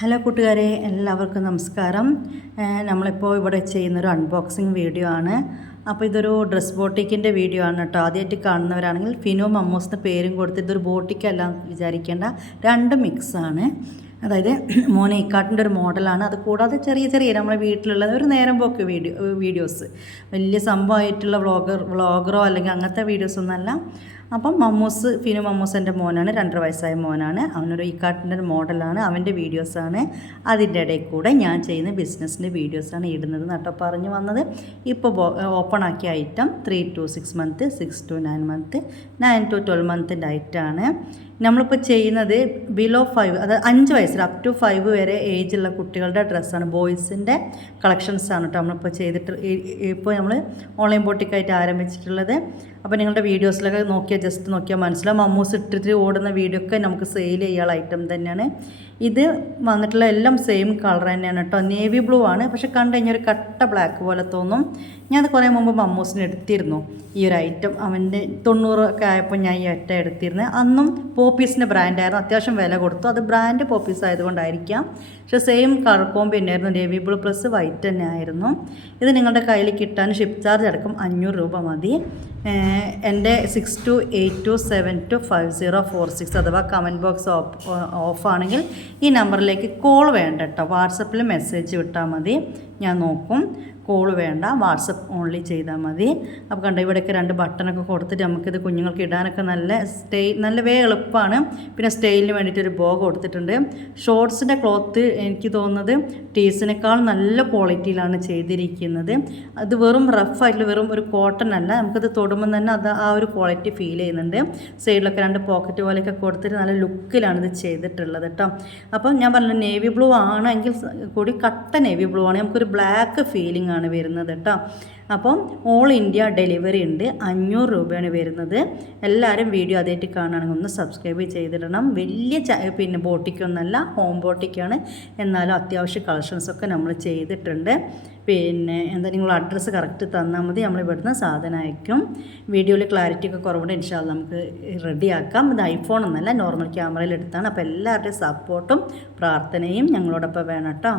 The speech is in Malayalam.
ഹലോ കൂട്ടുകാരെ എല്ലാവർക്കും നമസ്കാരം. നമ്മളിപ്പോൾ ഇവിടെ ചെയ്യുന്നൊരു അൺബോക്സിങ് വീഡിയോ ആണ്. അപ്പോൾ ഇതൊരു ഡ്രസ് ബോട്ടിക്കിന്റെ വീഡിയോ ആണ് കേട്ടോ. ആദ്യമായിട്ട് കാണുന്നവരാണെങ്കിൽ ഫിനോ മമ്മോസിന്റെ പേരും കൊടുത്ത് ഇതൊരു ബോട്ടിക്കല്ല വിചാരിക്കേണ്ട. രണ്ട് മിക്സാണ് അതായത് മോനെ ഇക്കാട്ടിന്റെ ഒരു മോഡലാണ്. അത് കൂടാതെ ചെറിയ ചെറിയ നമ്മളെ വീട്ടിലുള്ള ഒരു നേരം പോക്ക് വീഡിയോ വീഡിയോസ്. വലിയ സംഭവമായിട്ടുള്ള വ്ളോഗർ വ്ളോഗറോ അല്ലെങ്കിൽ അങ്ങനത്തെ വീഡിയോസൊന്നുമല്ല. അപ്പം മമ്മൂസ് ഫിനു മമ്മൂസ് എന്റെ മോനാണ് രണ്ടര വയസ്സായ മോനാണ്. അവനൊരു ഇക്കാട്ടിന്റെ ഒരു മോഡലാണ് അവന്റെ വീഡിയോസാണ്. അതിന്റെ ഇടയിൽ കൂടെ ഞാൻ ചെയ്യുന്ന ബിസിനസ്സിന്റെ വീഡിയോസാണ് ഇടുന്നത് നട്ടോ പറഞ്ഞു വന്നത്. ഇപ്പോൾ ഓപ്പൺ ആക്കിയ item three to six month six to nine month nine to twelve മന്തിന്റെ ഐറ്റമാണ്. നമ്മളിപ്പോൾ ചെയ്യുന്നത് ബിലോ ഫൈവ് അതായത് അഞ്ച് വയസ്സിൽ അപ് ടു ഫൈവ് വരെ ഏജുള്ള കുട്ടികളുടെ ഡ്രസ്സാണ് ബോയ്സിന്റെ കളക്ഷൻസാണ് കേട്ടോ നമ്മളിപ്പോൾ ചെയ്തിട്ട് ഇപ്പോൾ നമ്മൾ ഓൺലൈൻ ബോട്ടിക്കായിട്ട് ആരംഭിച്ചിട്ടുള്ളത്. അപ്പോൾ നിങ്ങളുടെ വീഡിയോസിലൊക്കെ നോക്കിയാൽ ജസ്റ്റ് നോക്കിയാൽ മനസ്സിലാവും. മമ്മൂസ് ഇട്ടിട്ട് ഓടുന്ന വീഡിയോ ഒക്കെ നമുക്ക് സെയിൽ ചെയ്യാനുള്ള ഐറ്റം തന്നെയാണ്. ഇത് വന്നിട്ടുള്ള എല്ലാം സെയിം കളർ തന്നെയാണ് കേട്ടോ നേവി ബ്ലൂ ആണ്. പക്ഷെ കണ്ടു കഴിഞ്ഞാൽ ഒരു കട്ട ബ്ലാക്ക് പോലെ തോന്നും. ഞാൻ അത് കുറേ മുമ്പ് മമ്മൂസിന് എടുത്തിരുന്നു. ഈ ഒരു ഐറ്റം അവന്റെ തൊണ്ണൂറൊക്കെ ആയപ്പോൾ ഞാൻ ഈ ഒറ്റ എടുത്തിരുന്നത് അന്നും പോപ്പീസിന്റെ ബ്രാൻഡായിരുന്നു അത്യാവശ്യം വില കൊടുത്തു. അത് ബ്രാൻഡ് പോപ്പീസ് ആയതുകൊണ്ടായിരിക്കാം. പക്ഷേ സെയിം കളർ കോമ്പ് തന്നെയായിരുന്നു നേവി ബ്ലൂ പ്ലസ് വൈറ്റ് തന്നെ ആയിരുന്നു ഇത് നിങ്ങളുടെ കയ്യിൽ കിട്ടാൻ ഷിപ്പ് ചാർജ് അടക്കം അഞ്ഞൂറ് രൂപ മതി. എന്റെ six two eight two seven two five zero four six അഥവാ കമന്റ് ബോക്സ് ഓഫ് ആണെങ്കിൽ ഈ നമ്പറിലേക്ക് കോൾ വേണ്ട കേട്ടോ വാട്സപ്പിൽ മെസ്സേജ് വിട്ടാൽ മതി. ഞാൻ നോക്കും. കോൾ വേണ്ട. വാട്സപ്പ് ഓൺലി ചെയ്താൽ മതി. അപ്പോൾ കണ്ടോ ഇവിടെയൊക്കെ രണ്ട് ബട്ടണൊക്കെ കൊടുത്തിട്ട് നമുക്കിത് കുഞ്ഞുങ്ങൾക്ക് ഇടാനൊക്കെ നല്ല സ്റ്റേ നല്ല വേ എളുപ്പമാണ്. പിന്നെ സ്റ്റൈലിന് വേണ്ടിയിട്ട് ഒരു ബോ കൊടുത്തിട്ടുണ്ട്. ഷോർട്സിന്റെ ക്ലോത്ത് എനിക്ക് തോന്നുന്നത് ടീസിനേക്കാൾ നല്ല ക്വാളിറ്റിയിലാണ് ചെയ്തിരിക്കുന്നത്. അത് വെറും റഫായിട്ടുള്ള വെറും ഒരു കോട്ടൺ അല്ല. നമുക്കത് തൊടുമ്പോൾ തന്നെ അത് ആ ഒരു ക്വാളിറ്റി ഫീൽ ചെയ്യുന്നുണ്ട്. സൈഡിലൊക്കെ രണ്ട് പോക്കറ്റ് പോലെയൊക്കെ കൊടുത്തിട്ട് നല്ല ലുക്കിലാണ് ഇത് ചെയ്തിട്ടുള്ളത് കേട്ടോ. അപ്പോൾ ഞാൻ പറഞ്ഞു നേവി ബ്ലൂ ആണെങ്കിൽ കൂടി കട്ട നേവി ബ്ലൂ ആണ്. നമുക്കൊരു ബ്ലാക്ക് ഫീലിംഗ് ആണ് വരുന്നത് കേട്ടോ അപ്പം ഓൾ ഇന്ത്യ ഡെലിവറി ഉണ്ട്. അഞ്ഞൂറ് രൂപയാണ് വരുന്നത്. എല്ലാവരും വീഡിയോ അതായിട്ട് കാണുകയാണെങ്കിൽ ഒന്ന് സബ്സ്ക്രൈബ് ചെയ്തിടണം. വലിയ പിന്നെ ബോട്ടിക്കൊന്നല്ല ഹോം ബോട്ടിക്കാണ് എന്നാലും അത്യാവശ്യ കളക്ഷൻസൊക്കെ നമ്മൾ ചെയ്തിട്ടുണ്ട്. പിന്നെ എന്താ നിങ്ങൾ അഡ്രസ്സ് കറക്റ്റ് തന്നാൽ മതി. നമ്മൾ ഇവിടുന്ന് സാധനം അയക്കും. വീഡിയോയിൽ ക്ലാരിറ്റി ഒക്കെ കുറവുണ്ട്. ഇൻഷാൽ നമുക്ക് റെഡിയാക്കാം ഇത് ഐഫോൺ ഒന്നല്ല നോർമൽ ക്യാമറയിൽ എടുത്താണ്. അപ്പോൾ എല്ലാവരുടെയും സപ്പോർട്ടും പ്രാർത്ഥനയും ഞങ്ങളോടൊപ്പം വേണം കേട്ടോ